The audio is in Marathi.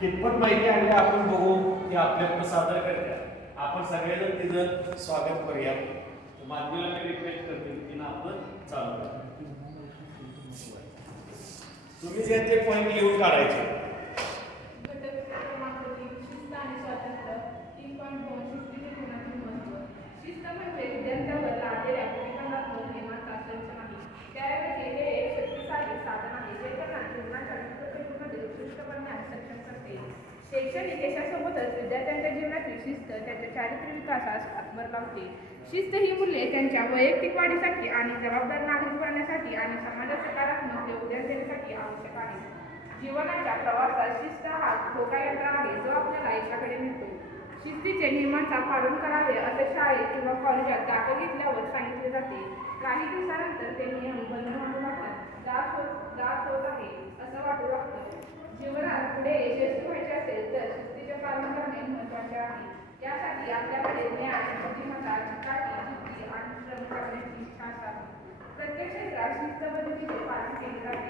कितपत माहिती आणली आपण बघू ती आपल्याकडे सादर करते. आपण सगळेजण तिचं स्वागत करूया. माधवीला मी रिक्वेस्ट करते की तिनं आपलं चालू करा. तुम्ही जे ते पॉईंट लिहून काढायचे. शिस्त म्हणजे विद्यार्थ्यावर लादलेल्या भूमिकांवर नियमांचा संच नाही. त्याऐवजी हे एक शक्तिशाली साधन आहे जे त्यांना जीवनाच्या विविध पैलूंमध्ये उत्कृष्ट बनण्यास सक्षम करते. शैक्षणिक यशासोबतच विद्यार्थ्यांच्या जीवनातील शिस्त त्यांच्या चारित्र्य विकासास हातभार लावते. शिस्त ही मूल्ये त्यांच्या वैयक्तिक वाढीसाठी आणि जबाबदार नागरिक बनण्यासाठी आणि समाजात सकारात्मक योगदान देण्यासाठी आवश्यक आहे. जीवनाच्या प्रवासात शिस्त हा धोका यंत्र आहे जो आपल्याला यशाकडे नेतो. शिस्तीचे नियमांचा पालन करावे असे शाळेत किंवा कॉलेजात दाखल घेतल्यावर सांगितले जाते. काही दिवसानंतर ते नियम बंद होऊ लागतात. दास होत आहे असं वाटू लागतं. जीवनात पुढे यशस्वी व्हायचे असेल तर शिस्तीचे पालन करणे महत्त्वाचे आहे. यासाठी आपल्याकडे ज्ञान, बुद्धिमत्ता, चिकाटी, युक्ती आणि श्रम करण्याची इच्छा असावी. प्रत्येक क्षेत्रात शिस्तबद्धतेचे पालन केले जाते.